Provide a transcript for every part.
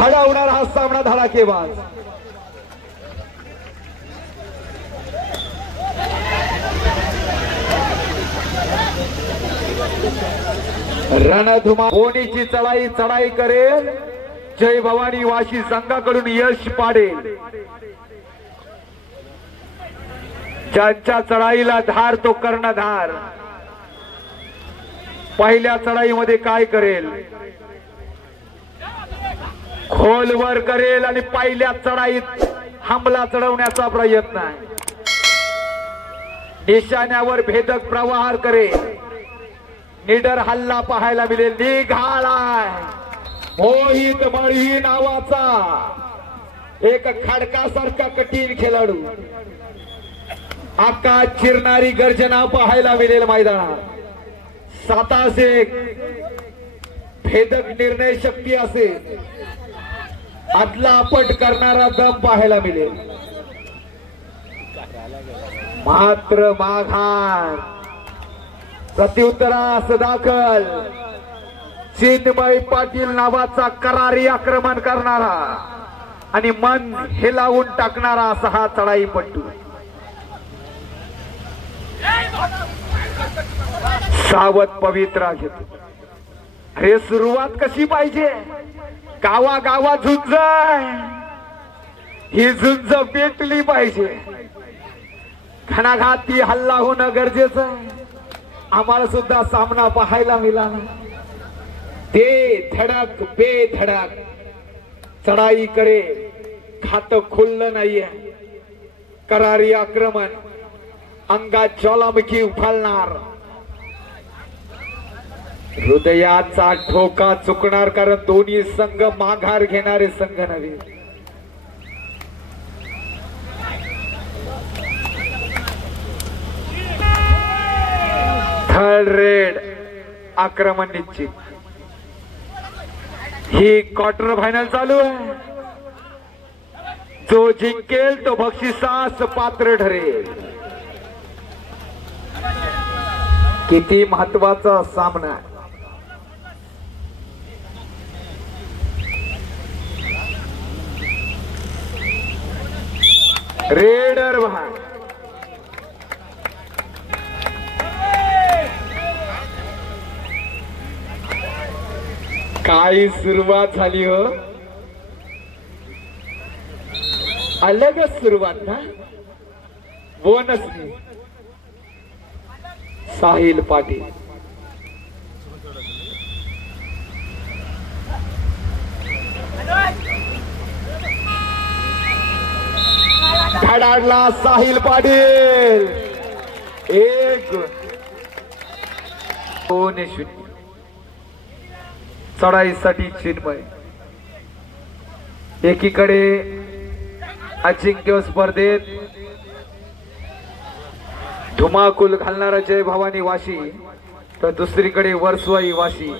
घडवणार हा सामना धडाकेबाज. रणधुमा कोणीची चढाई करेल. जय भवानी वाशी संघाकडून यश पाडेल. ज्यांच्या चढाईला धार तो कर्णधार. पहिल्या चढाईमध्ये काय करेल, खोलवर करेल आणि पहिल्या चढाईत हमला चढवण्याचा प्रयत्न आहे. निशाण्यावर भेदक प्रहार करेल. निडर हल्ला पाहायला मिळेल. निघालाय मोहित मळी नावाचा एक खडकासारखा कठीण खेळाडू. आकाश चिरणारी गर्जना पाहायला मिळेल मैदानात. 7-1 भेदक निर्णय शक्ती असेल. अदलापट करणारा दम पाहायला मिळेल. मात्र माघार प्रत्युत्तरास दाखल चिन्मय पाटील नावाचा करारी आक्रमण करणारा आणि मन हेलावून टाकणारा असा हा चढाईपट्टू. सावध पवित्रा घेतो. अरे सुरुवात कशी पाहिजे, गावा झुंज. ही झुंज पेटली पाहिजे. घणाघाती हल्ला होणं गरजेचं आहे. आम्हाला सुद्धा सामना पाहायला मिळाला. ते धडक बेधडक चढाई करे. खात खुललं नाहीये. करारी आक्रमण. अंगात ज्वालामुखी उफाळणार. हृदयाचा ठोका चुकणार, कारण दोन्ही संघ माघार घेणारे संघ नव्हे. थर्ड रेड आक्रमण निश्चित. ही क्वार्टर फायनल चालू आहे. जो जिंकेल तो बक्षिसास पात्र ठरेल. किती महत्वाचा सामना आहे. रेडर वहा काय सुरुवात झाली हो. अलगच सुरुवात ना. बोनस साहिल पाटील. धडाडला साहिल पाटील. 1-0 चढाईसाठी चिन्मय. एकीकडे अजिंक्य स्पर्धेत धुमाकूल घालणारा जय भवानी वाशी, तर दुसरीकडे वर्सवाई वाशी.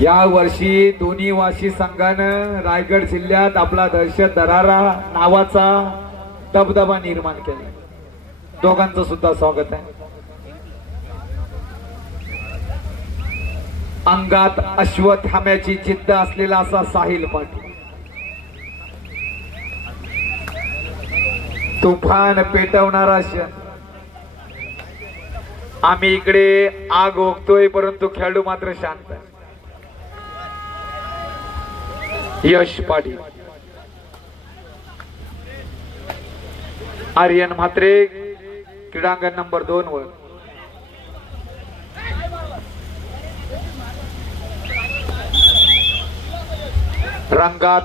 या वर्षी दोन्ही वाशी संघानं रायगड जिल्ह्यात आपला दहशत दरारा नावाचा दबदबा निर्माण केला. दोघांचं सुद्धा स्वागत आहे. अंगात अश्वत्थाम्याची जिद्द असलेला असा साहिल पाटील. तुफान पेटवणारा क्षण. आम्ही इकडे आग ओकतोय, परंतु खेळाडू मात्र शांत. यश पाटील. आर्यन म्हात्रे क्रीडांगण नंबर 2 वर. रंगात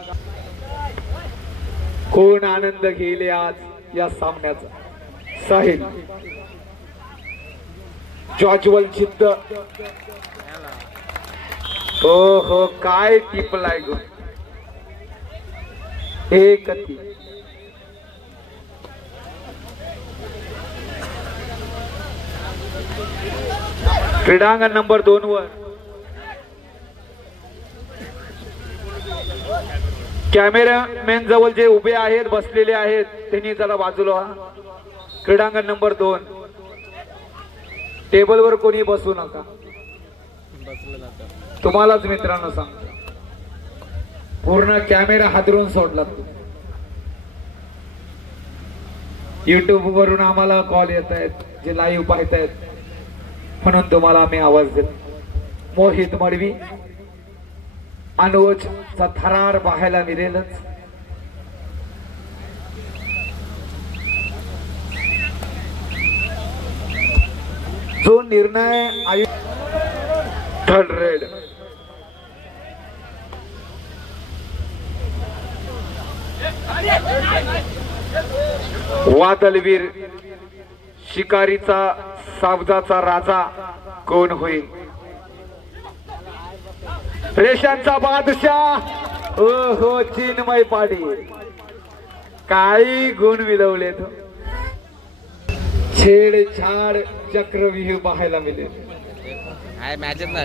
कोण आनंद घेले आज या सामन्याचा. साहिल जॉजवल जिद्द. हो हो काय टिपलाय गो. एकती क्रीडांगण नंबर 2 वर कॅमेरामॅन जवळ जे उभे आहेत, बसलेले आहेत, त्यांनी जरा बाजूला व्हा. क्रीडांगण नंबर 2 टेबलवर कोणी बसू नका. बसलं ना आता. तुम्हालाच मित्रांनो सांगतो, पूर्ण कॅमेरा हादरून सोडला. युट्यूब वरून आम्हाला कॉल येत आहेत, जे लाईव्ह पाहतायत, म्हणून तुम्हाला आम्ही आवाज देतो. मोहित मडवी अनुजचा थरार पाहायला मिळेलच. जो निर्णय थर्ड रेड वादलवीर शिकारीचा सावजाचा राजा कोण होईल? रेषांचा बादशाह ओ हो चिन्मय पाटील. काही गुण विलवले तो. छेडछाड चक्रव्यूह पाहायला मिळेल.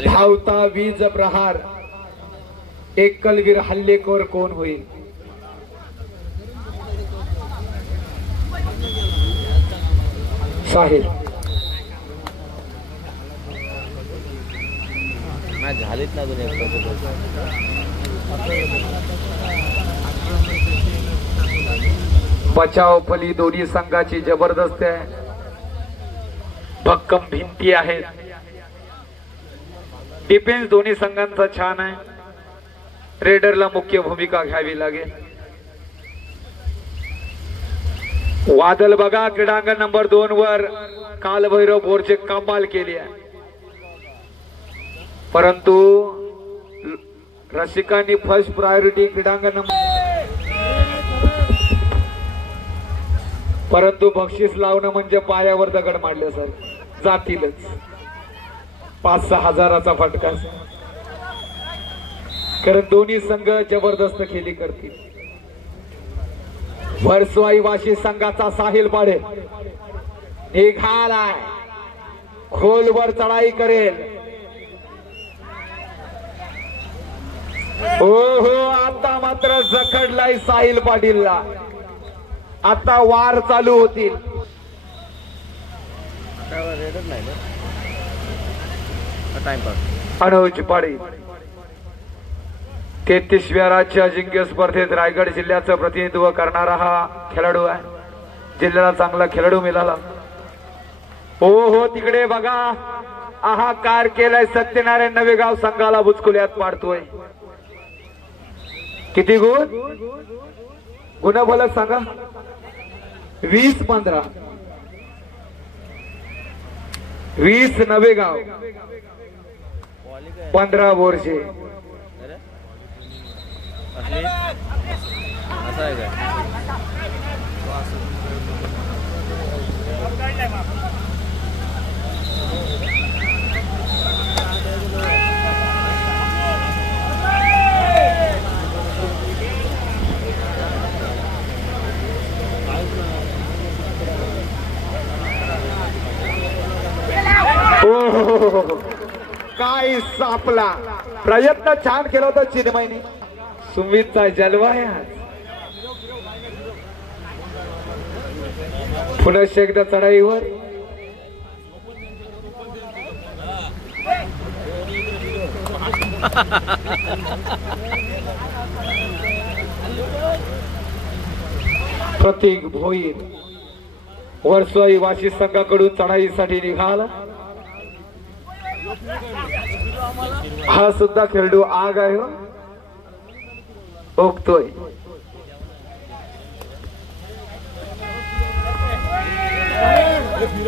धावता वीज प्रहार एकलवीर हल्लेखोर कोण होईल? साहिल. झालीच ना बचाव फली दोन्ही संघाची जबरदस्त आहे. भक्कम भिंती आहेत. डिफेन्स दोन्ही संघांचा छान आहे. रेडरला मुख्य भूमिका घ्यावी लागेल. वादल बघा क्रीडांगण नंबर 2 वर कालभैरव बोरचे कमाल केली आहे, परंतु रसिकांनी फर्स्ट प्रायोरिटी क्रीडांगण परंतु बक्षीस लावणं म्हणजे पायावर दगड मांडलं सर. जातीलच 5-6 हजाराचा फटका, कारण दोन्ही संघ जबरदस्त खेळी करतील. वर्सवाई वाशी संघाचा साहिल पाडे निघालाय, खोलवर चढाई करेल. हो आता मात्र जखडलाय साहिल पाटीलला. आता वार चालू होतील. अनुज पाडी 33व्या राज्य अजिंक्य स्पर्धेत रायगड जिल्ह्याचं प्रतिनिधित्व करणारा हा खेळाडू आहे. जिल्ह्याला चांगला खेळाडू मिळाला. हो तिकडे बघा, आहाकार केलाय सत्यनारायण नवेगाव संघाला बुचकुल्यात पाडतोय. किती गुण बोलत सांगा? 20-15. 20 नवेगाव, 15 बोरचे. काय सापला. प्रयत्न छान केला होता चिन्मयने. सुमितचा जलवा आहे आज. पुन्हा एकदा चढाईवर. प्रतीक भोईर वर्सवाई वाशी संघाकडून चढाईसाठी निघाला. हा सुद्धा खेळाडू आग आहे, ओकतोय.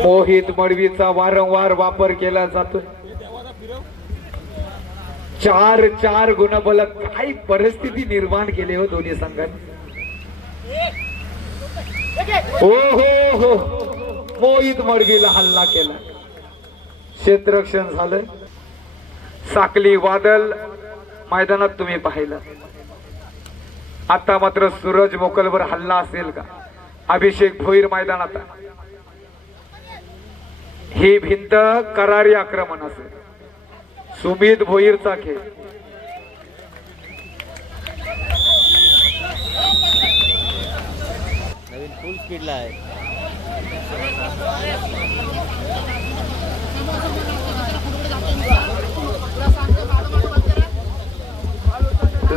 मोहित मडवीचा वारंवार वापर केला जातोय. 4 गुणफलक. काही परिस्थिती निर्माण केली हो दोन्ही संघांनी. हो मोहित मडवीला हल्ला केला, क्षेत्ररक्षण झालं. साकली वादल मैदानात तुम्ही पाहिलं. आता मात्र सूरज मोकलवर हल्ला असेल का? अभिषेक भोईर मैदानात. ही भिंत करारी आक्रमण असेल. सुमित भोईरचा खेळ. नवीन फुल स्पीडला आहे.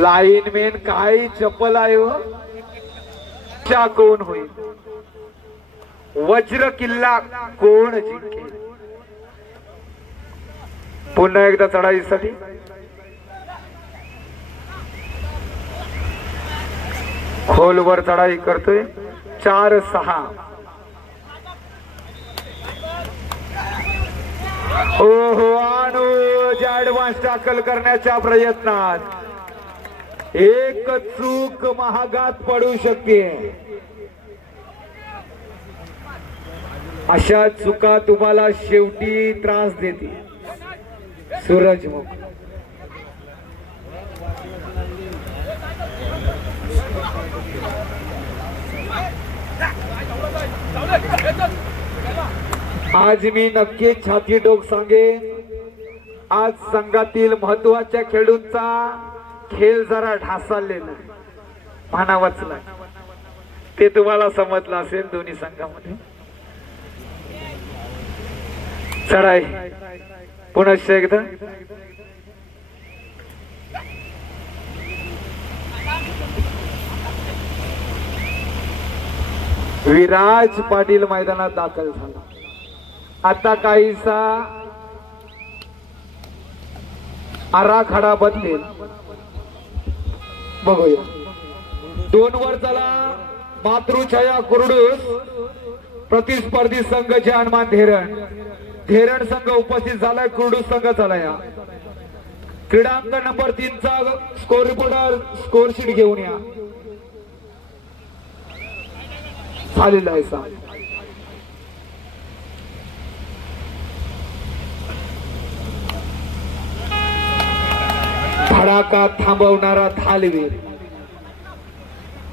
लाईनमॅन काय चप्पल आहे हो? चा कोण होईल? वज्र किल्ला कोण जिंकेल? पुन्हा एकदा चढाईसाठी खोलवर चढाई करतोय 4-6. हो हो अनुज ऍडव्हान्स टाकल करण्याच्या प्रयत्नात एक चूक महागात पडू शकते. अशा चुका तुम्हाला शेवटी त्रास देते. सूरजमुख आज मी नक्की छाती टोक सांगेन, आज संघातील महत्वाच्या खेळाडूंचा खेळ जरा ढासळलेला म्हणावाच लागेल. ते तुम्हाला समजलं असेल. दोन्ही संघामध्ये चढाई पुन्हा एकदा विराज पाटील मैदानात दाखल झाला. आता काहीसा आराखडा बदलेल, बघूया. 2 वर चला मातृछाया कुरडूस, प्रतिस्पर्धी संघ जानमान धेरण. धेरण संघ उपस्थित झालाय, कुरडूस संघ चला या. क्रीडांगण नंबर 3 चा स्कोर रिपोर्टर स्कोर शीट घेऊन या. झालेला आहे सा. धडाका थांबवणारा थालवीर,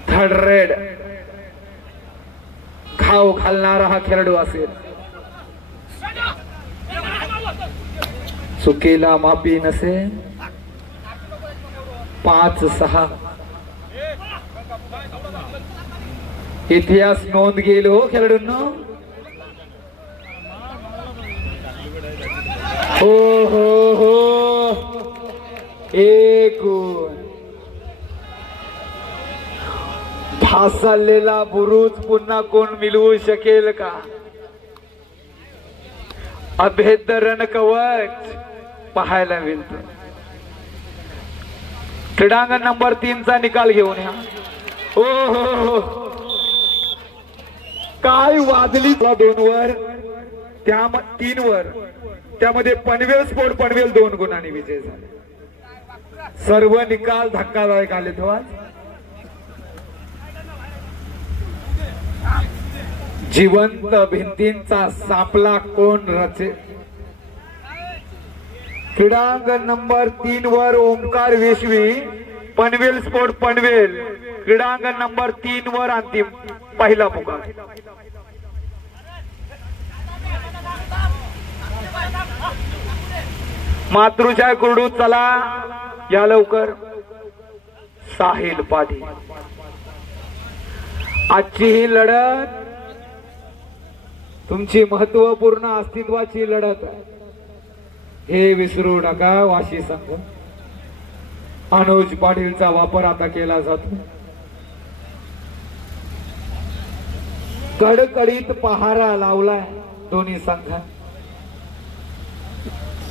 थर्ड रेड खाऊ घालणारा हा खेळाडू असेल. चुकीला माफी नसेल. 5-6 इतिहास नोंद घेईल हो खेळाडूंना. हो हो हो एक ढासळलेला बुरुज पुन्हा कोण मिळवू शकेल का? अभेद्य रण कवच पाहायला मिळत. क्रीडांगण नंबर 3 चा निकाल घेऊन या. हो हो हो काय वाजली. 2 वर त्या 3 वर त्यामध्ये पनवेल स्पोर्ट पनवेल 2 गुणांनी विजय झाले. सर्व निकाल धक्कादायक आले. जिवंत भिंतींचा सापला कोण रचे? क्रीडांगण नंबर 3 वर ओमकार वेशवी, पनवेल स्पोर्ट पनवेल. क्रीडांगण नंबर 3 वर अंतिम पहिला पुकार. मातृछाया कुरडू चला या लवकर. साहिल पाटील. आजची ही लढत तुमची महत्वपूर्ण अस्तित्वाची लढत आहे, हे विसरू नका. वाशी संघ अनुज पाटीलचा वापर आता केला जातो. कडकडीत पहारा लावलाय दोन्ही संघ.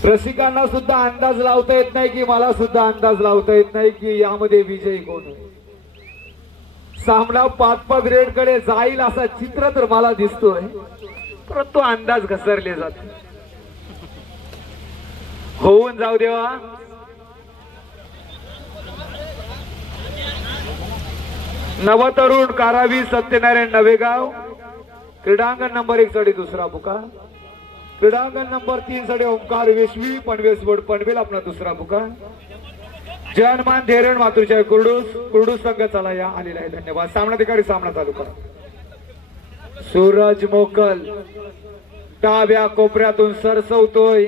रसिकांना सुद्धा अंदाज लावता येत नाही की मला सुद्धा अंदाज लावता येत नाही की यामध्ये विजयी कोण आहे. सामना 5-5 रेड कडे जाईल असा चित्र तर मला दिसतोय, परंतु अंदाज घसरले जाते. होऊन जाऊ देवा. नवतरुण कारावी सत्यनारायण नवेगाव. क्रीडांगण नंबर 1 साठी दुसरा पुकार. क्रीडांगण नंबर 3 साठी ओमकार वेशवी, पनवेल स्पोर्ट पनवेल आपला दुसरा पुकार. जनमान धेरण मातृछाया कुरडूस. कुरडूस संघ चला या आलेला आहे. धन्यवाद. सामनाधिकारी सामना चालू करा. सूरज मोकल डाव्या कोपऱ्यातून सरसवतोय.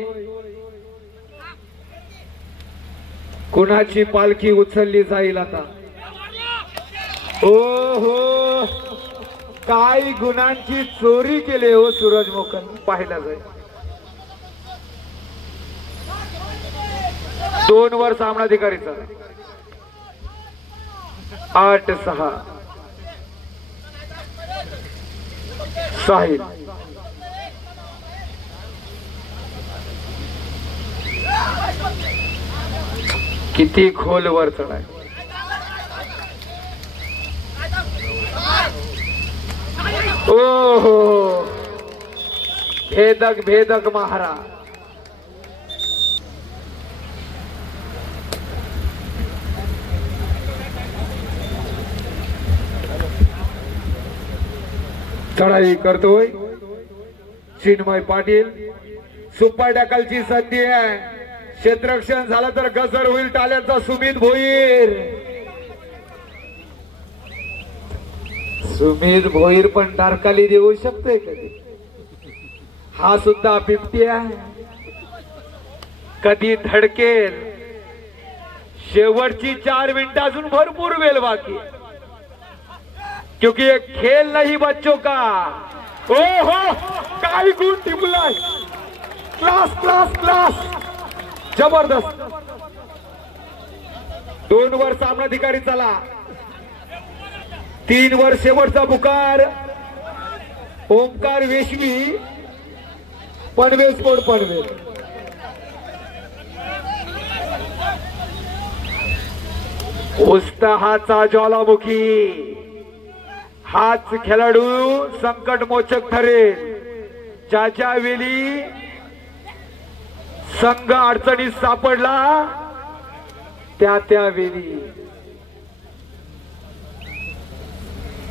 कुणाची पालखी उचलली जाईल आता? ओ हो काय गुणांची चोरी केली हो सूरज मोकल पाहिला जाईल. 2 वर सामनाधिकारीचा 8-6 साहिल किती खोल वर चढाय ओहो भेदक भेदक महारा चढाई करतोय चिन्मय पाटील सुपर डॅकलची संधी आहे क्षेत्ररक्षण झालं तर गजर होईल टाळ्यांचा सुमित भोईर सुमित भोईर पण टारकाली देऊ शकतोय कधी हा सुद्धा बिबटी आहे कधी धडकेल शेवटची 4 मिनिटं अजून भरपूर वेळ बाकी क्योंकि ये खेल नहीं बच्चों का ओहो काय गुण टिपलाय क्लास क्लास क्लास जबरदस्त 2 वर सामनाधिकारी चला 3 वर शेवटचा पुकार ओंकार वेशवी पनवेल स्पोर्ट पनवेल उत्साहाचा ज्वालामुखी हाच खेळाडू संकटमोचक ठरेल ज्याच्या वेळी संघ अडचणीत सापडला त्यावेळी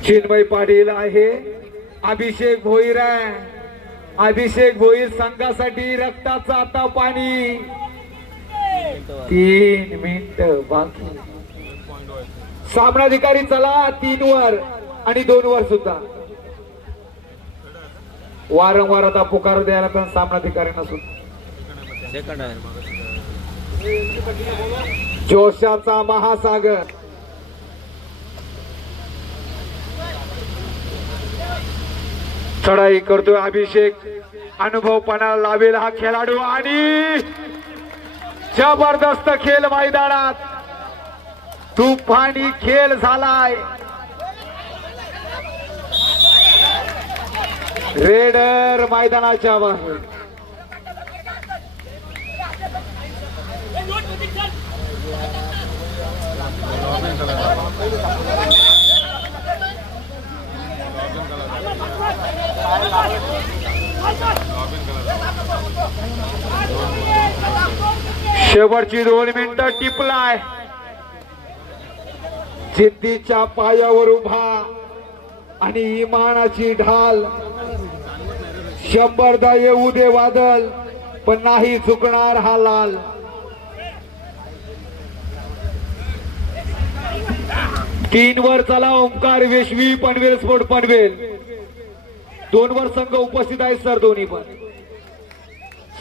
चिन्मय पाटील आहे अभिषेक भोईर आहे अभिषेक भोईर संघासाठी रक्ताचा आता पाणी 3 मिनिट बाकी सामनाधिकारी चला 3 वर आणि 2 वर सुद्धा वारंवार आता पुकार द्यायला पण सामनाधिकाऱ्यांना सुद्धा सेकंड आहे जोशाचा महासागर चढाई करतोय अभिषेक अनुभव पणा लावेल हा खेळाडू आणि जबरदस्त खेळ मैदानात तुफानी खेळ झालाय रेडर मैदानाच्या बाहेर शेवटची 2 मिनिटं टिपलाय जिद्दीच्या पायावर उभा आणि इमानाची ढाल 100दा येऊ दे वादळ पण नाही चुकणार हा लाल 3 वर चला ओंकार वेशवी पनवेल स्पोर्ट पनवेल 2 वर संघ उपस्थित आहे सर दोन्ही पण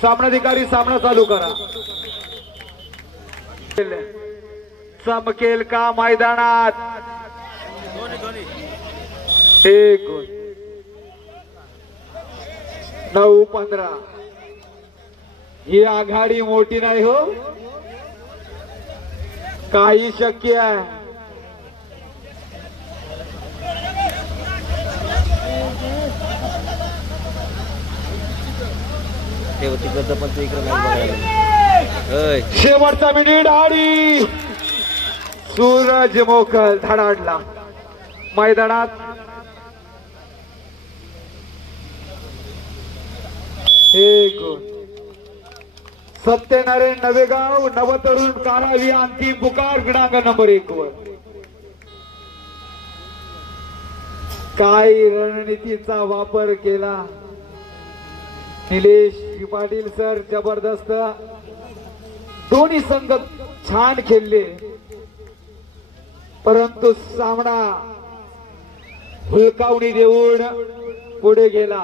सामनाधिकारी सामना चालू करा चमकेल का मैदानात 1 9-15 ही आघाडी मोठी नाही हो काही शक्य आहे तिकडचं पण तू इकडे नाही बघायला शेवटचा मिनिट आणि सूरज मोकल धडाडला मैदानात सत्यनारायण नवेगाव नवतरुण कारावी अंतिम पुकार क्रीडांगण नंबर 1 वर काय रणनीतीचा वापर केला निलेश पाटील सर जबरदस्त दोन्ही संघ छान खेळले परंतु सामना हुलकावणी देऊन पुढे गेला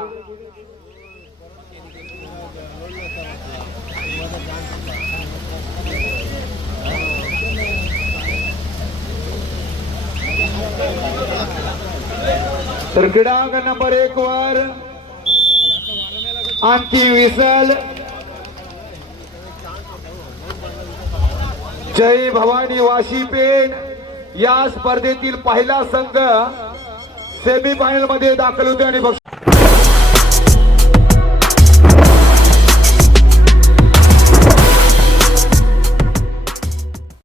तर क्रीडांगण नंबर 1 वर अंतिम विसल जय भवानी वाशी पेण या स्पर्धेतील पहिला संघ सेमी फायनल मध्ये दाखल होते आणि